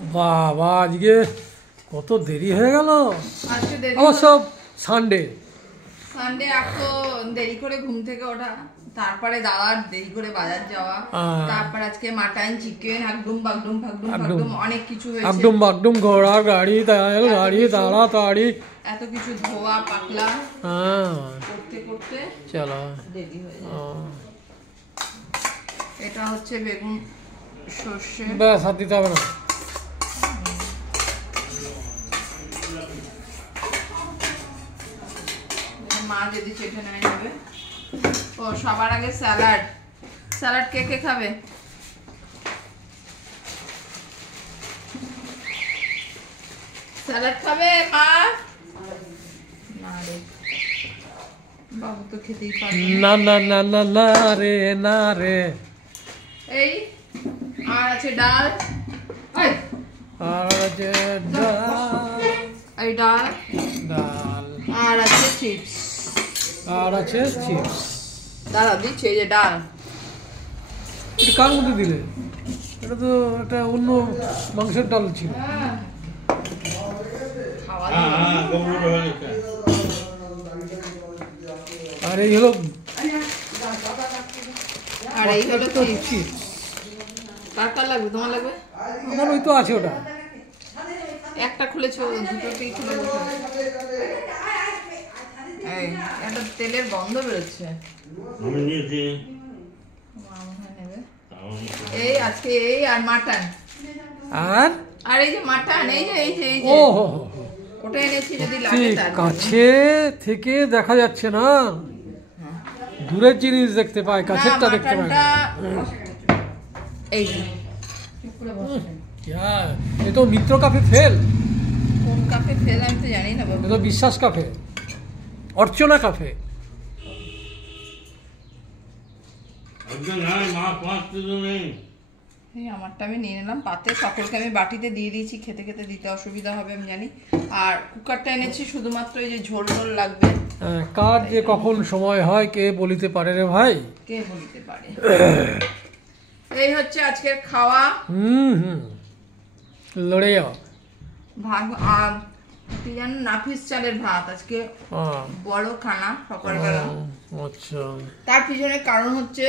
বাবা আজকে কত দেরি হয়ে গেল। আজকে দেরি অবশ্য সানডে তো দেরি করে ঘুম থেকে ওঠা, তারপরে দাদার দেরি করে বাজার যাওয়া, তারপর আজকে মাটন চিকেন হাকডুম বাগডুম ফাগডুম ফাগডুম অনেক কিছু হয়েছে। একদম বাগডুম ঘোড়া গাড়ি গাড়ি তাড়াতাড়ি এত কিছু ধোয়া পাকলা করতে করতে চলো দেরি হয়ে যায়। এটা হচ্ছে বেগুন সর্ষে, ব্যাস হাত দিতে হবে না। মা যদি চেটে নেয় নেবে। ও সবার আগে স্যালাড। স্যালাড কে কে খাবে? স্যালাড খাবে মা? না রে বাবু তো খেতেই পারবে না না না না না রে না রে। এই আর আছে ডাল, আর আছে ডাল, এই ডাল ডাল, আর আছে চিপস, আর আছে চিপস। দাদা দিচ্ছে এই যে ডাল। এটা কার মধ্যে দিলে? এটা তো একটা অন্য মাংসের ডাল ছিল। খাওয়া আর এই হলো আর এই হলো চিপস। চিপস। কার কার লাগবে? তোমার লাগবে? আমার ওই তো আছে ওটা। একটা খুলেছো, দুটোতেই খুলে বসে। এই একটা তেলের গন্ধ বেরোচ্ছে। আমি নিয়েছি। এই আজকে এই আর মাটন, আর আর এই যে মাটন, এই যে এই যে এই যে ও ওটা এনেছি যদি লাগে তার। কাছে থেকে দেখা যাচ্ছে না, দূরের জিনিস দেখতে পায়, কাছেরটা দেখতে পায় না। এই যে এ তো মিত্র কাফে ফেল, কোন কাপে ফেল আমি তো জানি না বাবু। এ তো বিশ্বাস কাফে, অর্চনা কাফে। এই আমারটা আমি নিয়ে নিলাম পাতে, সকলকে আমি বাটিতে দিয়ে দিয়েছি, খেতে খেতে দিতে অসুবিধা হবে আমি জানি। আর কুকারটা এনেছি শুধুমাত্র এই যে ঝোল ঝোল লাগবে। কার যে কখন সময় হয় কে বলিতে পারে রে ভাই, কে বলিতে পারে। এই হচ্ছে আজকের খাওয়া। লড়ে যাও। ভাগ আর কি জানেন, নাফিস চালের ভাত আজকে বড় খানা সকালবেলা। আচ্ছা, তার পিছনে কারণ হচ্ছে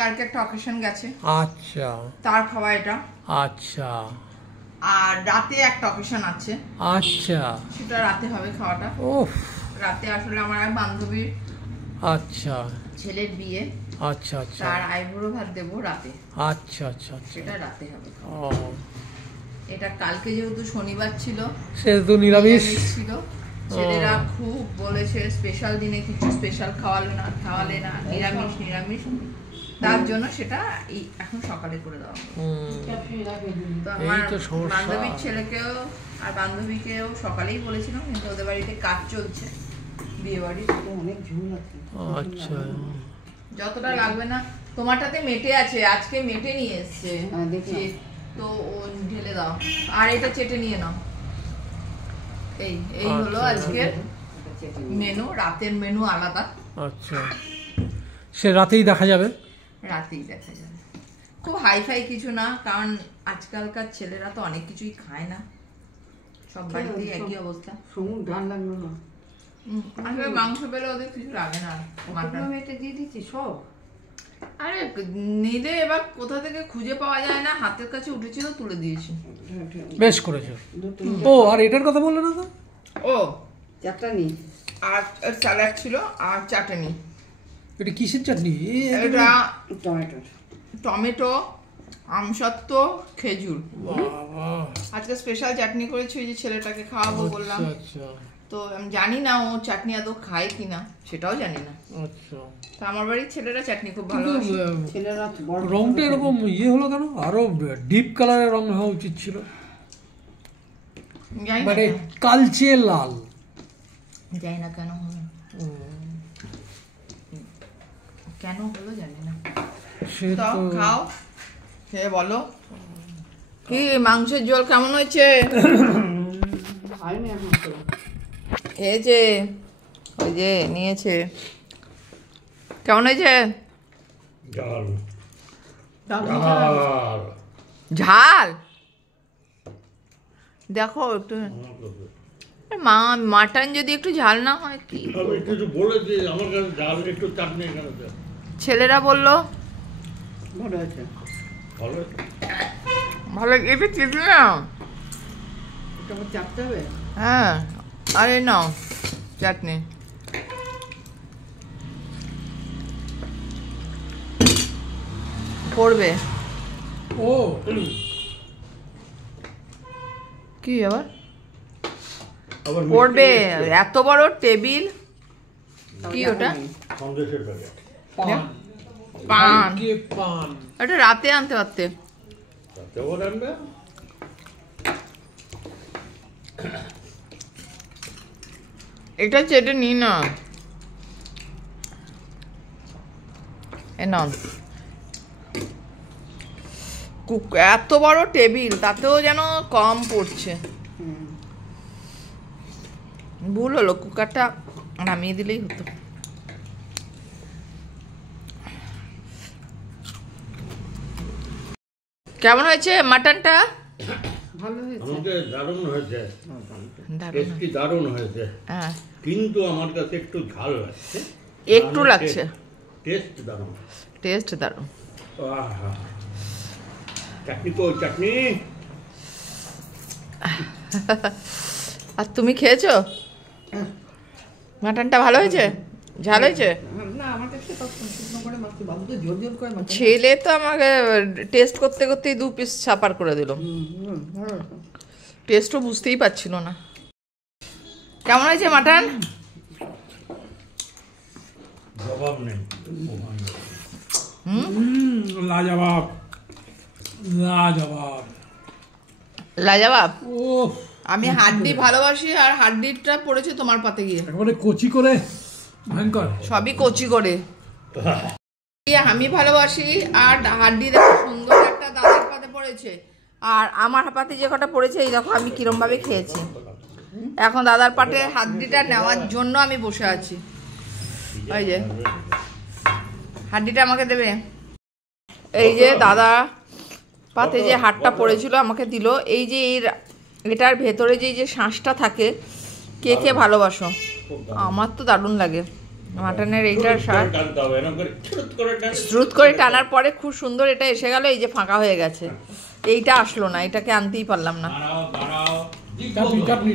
কালকে একটা অকেশন গেছে, আচ্ছা তার খাওয়া এটা। আচ্ছা, আর রাতে একটা অকেশন আছে, আচ্ছা সেটা রাতে হবে খাওয়াটা। ওহ, রাতে আসলে আমার এক বান্ধবীর আচ্ছা ছেলের বিয়ে, আচ্ছা আচ্ছা, তার আইবুড়ো ভাত দেবো রাতে, আচ্ছা আচ্ছা আচ্ছা, সেটা রাতে হবে। ও এটা কালকে যেহেতু শনিবার ছিল, সেহেতু নিরামিষ ছিল। ছেলেরা খুব বলেছে স্পেশাল দিনে কিছু স্পেশাল খাওয়ালে না, নিরামিষ নিরামিষ, তার জন্য সেটা এই এখন সকালে করে দেওয়া হবে। তো আমার বান্ধবীর ছেলেকেও আর বান্ধবীকেও সকালেই বলেছিলাম, কিন্তু ওদের বাড়িতে কাজ চলছে, বিয়ে বাড়ির অনেক ঝুল আছে। আচ্ছা, যতটা লাগবে না, তোমারটাতে মেটে আছে, আজকে মেটে নিয়ে এসছে দেখি, তো ও ঢেলে দাও আর এটা চেটে নিয়ে নাও। এই এই হলো আজকের মেনু, রাতের মেনু আলাদা। আচ্ছা, সে রাতেই দেখা যাবে, রাতেই দেখা যাবে। খুব হাইফাই কিছু না, কারণ আজকালকার ছেলেরা তো অনেক কিছুই খায় না, সব বাড়িতেই একই অবস্থা। সমুদ্র ডাল লাগলো না, আসলে মাংস পেলে ওদের কিছু লাগে না, মাটন মেটে দিয়ে দিচ্ছি সব। আরে নিলে এবার কোথা থেকে খুঁজে পাওয়া যায় না, হাতের কাছে উঠেছিল তুলে দিয়েছি। বেশ করেছো। ও আর এটার কথা বললে না তো? ও চাটনি আর স্যালাড ছিল আর চাটনি। এটা কিসের চাটনি? এটা টমেটো, টমেটো, আমসত্ত্ব, খেজুর। বাবা, আজকে স্পেশাল চাটনি করেছি, ওই যে ছেলেটাকে খাওয়াবো বললাম। আচ্ছা তো আমি জানি না ও চাটনি আদৌ খায় কিনা, সেটাও জানি না। আচ্ছা, তো আমার বাড়ির ছেলেরা চাটনি খুব ভালোবাসে। ছেলেরা রংটা এরকম ইয়ে হলো কেন? আরো ডিপ কালারের রং হওয়া উচিত ছিল, জানি না মানে কালচে লাল। জানি না কেন হলো, কেন হলো জানি না। সে তো তো খাও, খেয়ে বলো কি মাংসের ঝোল কেমন হয়েছে। খাইনি এখন তো, খেয়েছে, ওই যে নিয়েছে। কেমন হয়েছে? ঝাল ঝাল? দেখো একটু মাটন যদি একটু ঝাল না হয় কি আমি কিছু বলেছি আমার কাছে ঝাল একটু চাটনি এখানে দাও। ছেলেরা বললো ভালো আছে। ভালো ভালো এটা চিনি না এটা আবার চাপতে হবে। হ্যাঁ আরে নাও চাটনি পড়বে ও কি আবার আবার পড়বে এত বড় টেবিল কি ওটা সন্দেশের প্যাকেট পান পান কি পান এটা রাতে আনতে পারতে তাতে আবার আনবে এটা চেটে নি না এ নাও এত বড় টেবিল তাতেও যেন কম পড়ছে ভুল হলো কুকারটা নামিয়ে দিলেই হতো কেমন হয়েছে মাটনটা ভালো হয়েছে। আমাকে দারুণ হয়েছে দারুণ টেস্টি দারুণ হয়েছে হ্যাঁ কিন্তু আমার কাছে একটু ঝাল লাগছে একটু লাগছে টেস্ট দারুণ টেস্ট দারুণ আহা। চাটনি তো চাটনি আর তুমি খেয়েছো মাটনটা ভালো হয়েছে ঝাল হয়েছে না আমার কাছে তো শুকনো করে মাছ বাবু তো জোর জোর করে মাছ। ছেলে তো আমাকে টেস্ট করতে করতেই 2 পিস ছাপার করে দিল ভালো আছে। টেস্টও বুঝতেই পারছিল না কেমন হয়েছে মাটন জবাব নেই লাজবাব লাজবাব লাজবাব ও আমি হাড্ডি ভালোবাসি আর হাড্ডিটা পড়েছে তোমার পাতে গিয়ে একেবারে কচি করে ভয়ঙ্কর সবই কচি করে আমি ভালোবাসি আর হাড্ডি দেখো সুন্দর একটা দাদার পাতে পড়েছে আর আমার পাতে যে কটা পড়েছে এই দেখো আমি কিরম ভাবে খেয়েছি এখন দাদার পাতে হাড্ডিটা নেওয়ার জন্য আমি বসে আছি এই যে হাড্ডিটা আমাকে দেবে এই যে দাদা পাতে যে হাড়টা পড়েছিল আমাকে দিল এই যে এটার ভেতরে যে শাঁসটা থাকে কে কে ভালোবাসো আমার তো দারুণ লাগে মাটনের এইটার স্বাদ টানতে হবে এরকম করে ছুট করে টান দ্রুত করে টানার পরে খুব সুন্দর এটা এসে গেল এই যে ফাঁকা হয়ে গেছে এইটা আসলো না এটাকে আনতেই পারলাম না দাঁড়াও দাঁড়াও চাটনি চাটনি